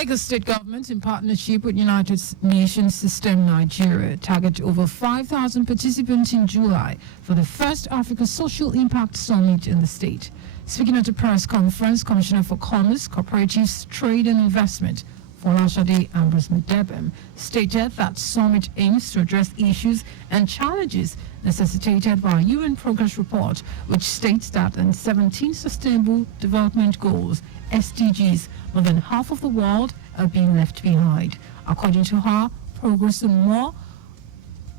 Lagos State Government, in partnership with United Nations System Nigeria, target over 5,000 participants in July for the first Africa Social Impact Summit in the state. Speaking at a press conference, Commissioner for Commerce, Cooperatives, Trade and Investment, Folashade Ambrose Medebem, stated that summit aims to address issues and challenges necessitated by a UN Progress Report, which states that in 17 Sustainable Development Goals, SDGs, more than half of the world are being left behind. According to her, progress in more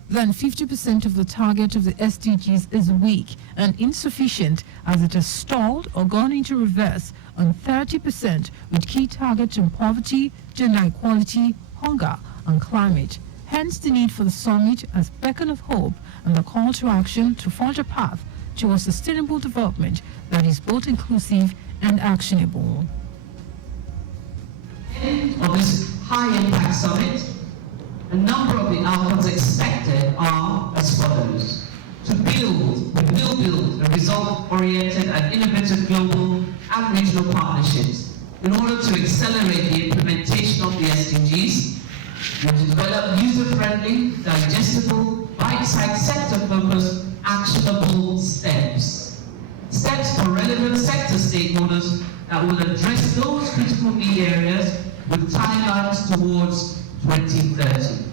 than 50% of the target of the SDGs is weak and insufficient, as it has stalled or gone into reverse on 30%, with key targets on poverty, gender equality, hunger, and climate. Hence the need for the summit as beacon of hope and the call to action to forge a path towards sustainable development that is both inclusive and actionable. Of this high-impact summit, a number of the outcomes expected are as follows. We will build a result-oriented and innovative global and regional partnerships in order to accelerate the implementation of the SDGs, and to develop user-friendly, digestible, bite-sized, sector-focused, actionable steps. Steps for relevant sector stakeholders that will address those critical need areas with timelines towards 2030.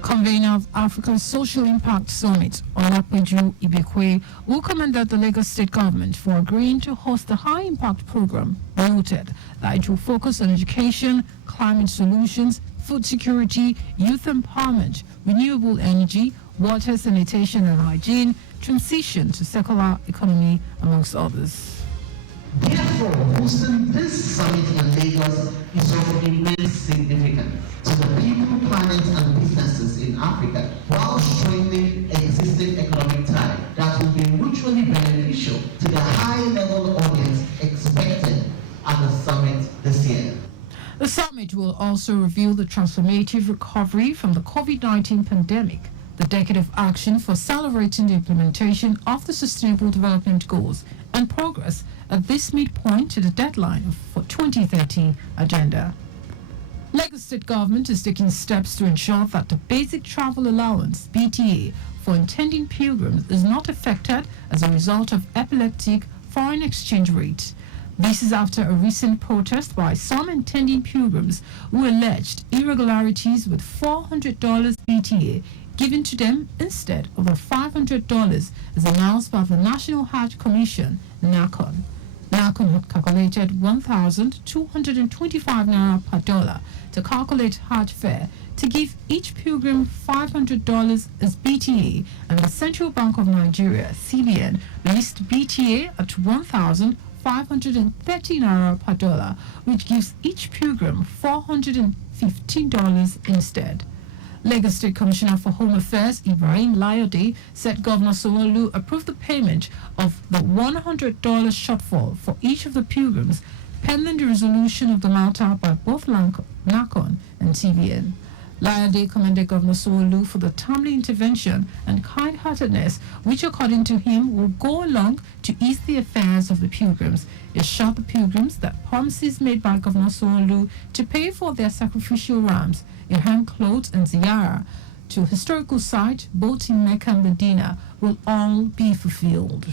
Convener of Africa's Social Impact Summit, Olapeju Ibekwe, will commend the Lagos State Government for agreeing to host the High Impact Program, noted that it will focus on education, climate solutions, food security, youth empowerment, renewable energy, water, sanitation and hygiene, transition to circular economy, amongst others. Therefore, hosting this summit in Lagos is of immense significance to the people, planet, and businesses in Africa, while strengthening existing economic ties that will be mutually beneficial to the high-level audience expected at the summit this year. The summit will also reveal the transformative recovery from the COVID-19 pandemic, the decade of action for accelerating the implementation of the Sustainable Development Goals, and progress at this midpoint to the deadline for 2030 agenda. Lagos State Government is taking steps to ensure that the Basic Travel Allowance (BTA) for intending pilgrims is not affected as a result of epileptic foreign exchange rates. This is after a recent protest by some intending pilgrims who alleged irregularities with $400 BTA given to them instead of the $500 as announced by the National Hajj Commission, NACON. NACON had calculated 1,225 naira per dollar to calculate Hajj fare to give each pilgrim $500 as BTA, and the Central Bank of Nigeria, CBN, released BTA at 1,530 naira per dollar, which gives each pilgrim $415 instead. Lagos State Commissioner for Home Affairs Ibrahim Layode said Governor Sanwo-Olu approved the payment of the $100 shortfall for each of the pilgrims, pending the resolution of the matter by both NACON and CBN. Layode commended Governor Sanwo-Olu for the timely intervention and kind-heartedness, which, according to him, will go along to ease the affairs of the pilgrims. He assured the pilgrims that promises made by Governor Sanwo-Olu to pay for their sacrificial rams, hand clothes and ziyara to historical sites both in Mecca and Medina will all be fulfilled.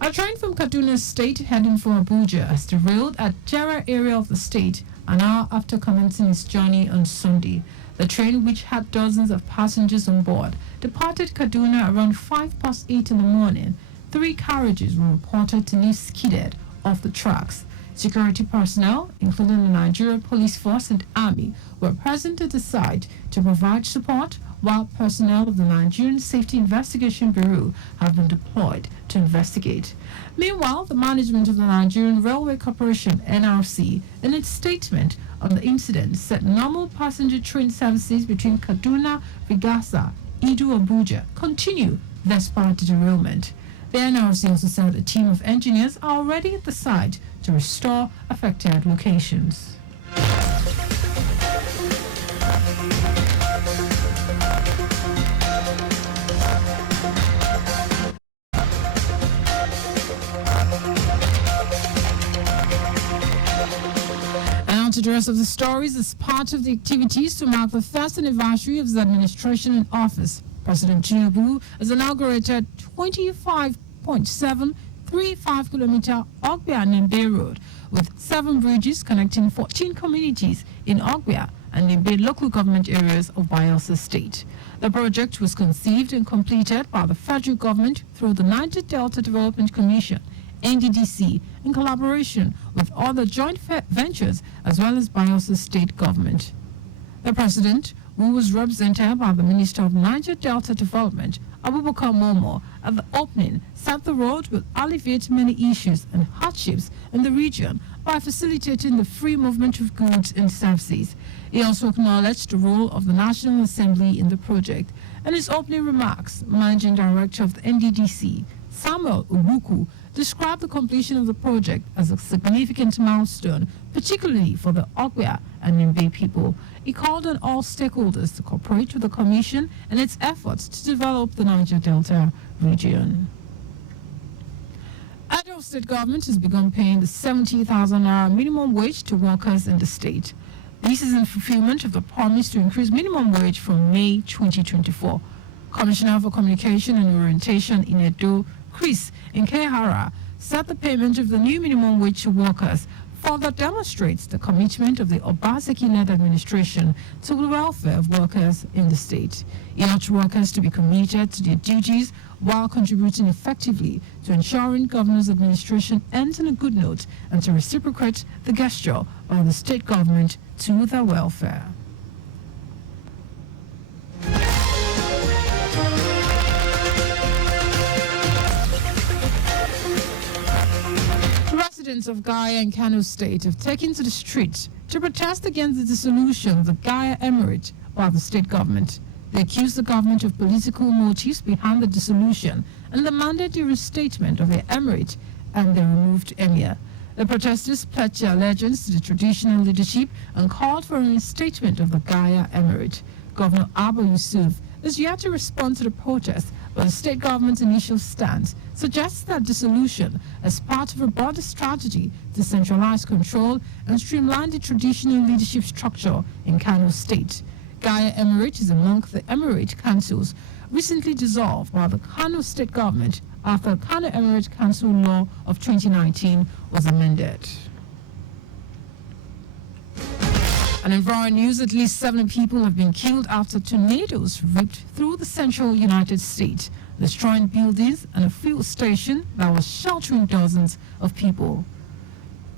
A train from Kaduna State heading for Abuja has derailed at Jera area of the state an hour after commencing its journey on Sunday. The train, which had dozens of passengers on board, departed Kaduna around 8:05 in the morning. 3 carriages were reported to leave skidded off the tracks. Security personnel, including the Nigerian Police Force and Army, were present at the site to provide support, while personnel of the Nigerian Safety Investigation Bureau have been deployed to investigate. Meanwhile, the management of the Nigerian Railway Corporation, NRC, in its statement on the incident, said normal passenger train services between Kaduna, Rigasa, Idu, Abuja continue despite the derailment. The NRC also said a team of engineers are already at the site to restore affected locations. the rest of the stories. As part of the activities to mark the first anniversary of his administration in office, President Tinubu has inaugurated 25.735-kilometer Ogbia-Nimbe Road with 7 bridges connecting 14 communities in Ogbia and Nimbe local government areas of Bayelsa State. The project was conceived and completed by the federal government through the Niger Delta Development Commission, NDDC, in collaboration with other joint ventures as well as Bayelsa State government. The president, who was represented by the Minister of Niger Delta Development, Abubakar Momo, at the opening, said the road will alleviate many issues and hardships in the region by facilitating the free movement of goods and services. He also acknowledged the role of the National Assembly in the project. In his opening remarks, Managing Director of the NDDC, Samuel Ubuku, described the completion of the project as a significant milestone, particularly for the Ogbia and Nimbe people. He called on all stakeholders to cooperate with the Commission in its efforts to develop the Niger Delta region. Edo State government has begun paying the 70,000 naira minimum wage to workers in the state. This is in fulfillment of the promise to increase minimum wage from May 2024. Commissioner for Communication and Orientation in Edo, Chris Nkehara, said the payment of the new minimum wage to workers further demonstrates the commitment of the Obaseki-led administration to the welfare of workers in the state. He urged workers to be committed to their duties while contributing effectively to ensuring governor's administration ends on a good note and to reciprocate the gesture of the state government to their welfare. Residents of Gaya and Kano State have taken to the streets to protest against the dissolution of the Gaya Emirate by the state government. They accuse the government of political motives behind the dissolution and demanded the restatement of the emirate and the removed emir. The protesters pledged their allegiance to the traditional leadership and called for a restatement of the Gaya Emirate. Governor Abba Yusuf is yet to respond to the protest, but the state government's initial stance suggests that dissolution as part of a broader strategy to centralize control and streamline the traditional leadership structure in Kano State. Gaya Emirate is among the emirate councils recently dissolved by the Kano State government after the Kano Emirate Council Law of 2019 was amended. And in foreign news, at least 7 people have been killed after tornadoes ripped through the central United States, destroying buildings and a fuel station that was sheltering dozens of people.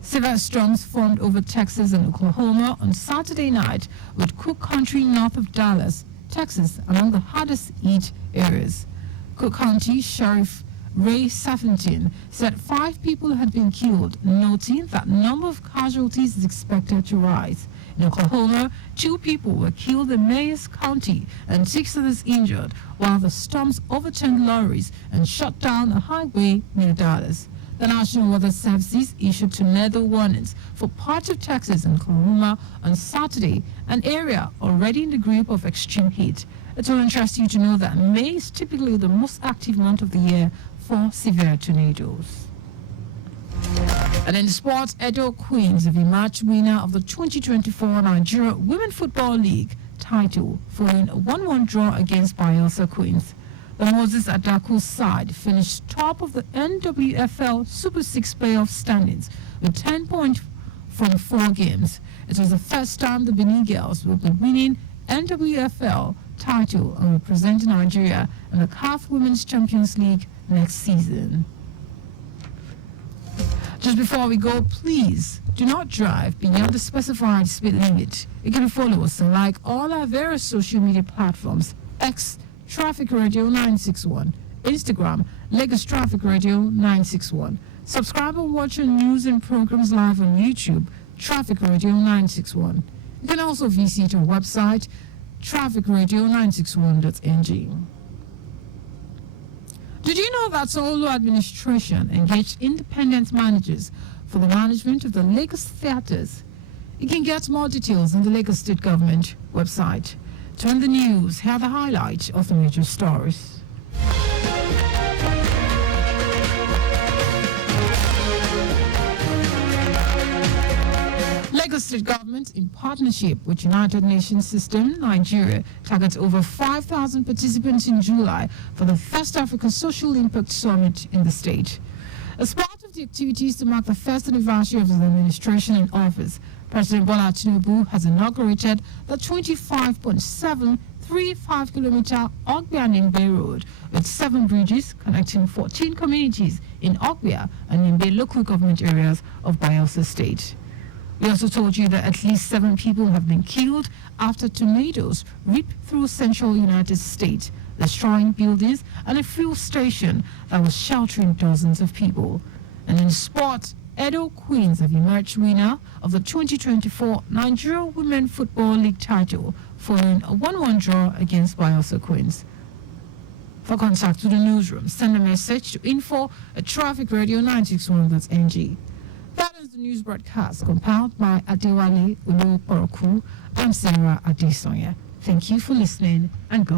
Severe storms formed over Texas and Oklahoma on Saturday night, with Cook County north of Dallas, Texas, among the hardest hit areas. Cook County Sheriff Ray Safintin said 5 people had been killed, noting that number of casualties is expected to rise. In Oklahoma, 2 people were killed in Mayes County and 6 others injured, while the storms overturned lorries and shut down a highway near Dallas. The National Weather Services issued tornado warnings for parts of Texas and Oklahoma on Saturday, an area already in the grip of extreme heat. It will interest you to know that May is typically the most active month of the year for severe tornadoes. And in sports, Edo Queens have emerged winner of the 2024 Nigeria Women Football League title following a 1-1 draw against Bayelsa Queens. The Moses Adaku side finished top of the NWFL Super 6 playoff standings with 10 points from 4 games. It was the first time the Benin Girls will be winning NWFL title and representing Nigeria in the CAF Women's Champions League next season. Just before we go, please do not drive beyond the specified speed limit. You can follow us and like all our various social media platforms: X Traffic Radio 961, Instagram Lagos Traffic Radio 961. Subscribe and watch our news and programs live on YouTube, Traffic Radio 961. You can also visit our website, trafficradio961.ng. Did you know that Solo administration engaged independent managers for the management of the Lagos theatres? You can get more details on the Lagos State Government website. Turn the news, here are the highlights of the major stories. Lagos State government, in partnership with United Nations System Nigeria, targets over 5,000 participants in July for the first Africa Social Impact Summit in the state. As part of the activities to mark the first anniversary of his administration in office, President Bola Tinubu has inaugurated the 25.735-kilometer Ogbia-Nimbe Road with 7 bridges connecting 14 communities in Ogbia and Nimbe local government areas of Bayelsa State. We also told you that at least 7 people have been killed after tornadoes ripped through central United States, destroying buildings and a fuel station that was sheltering dozens of people. And in sport, Edo Queens have emerged winner of the 2024 Nigeria Women Football League title following a 1-1 draw against Bayelsa Queens. For contact with the newsroom, send a message to info@trafficradio961.ng. That is the news broadcast compiled by Adewale Ulu Oroku. I'm Sarah Adesanya. Thank you for listening and God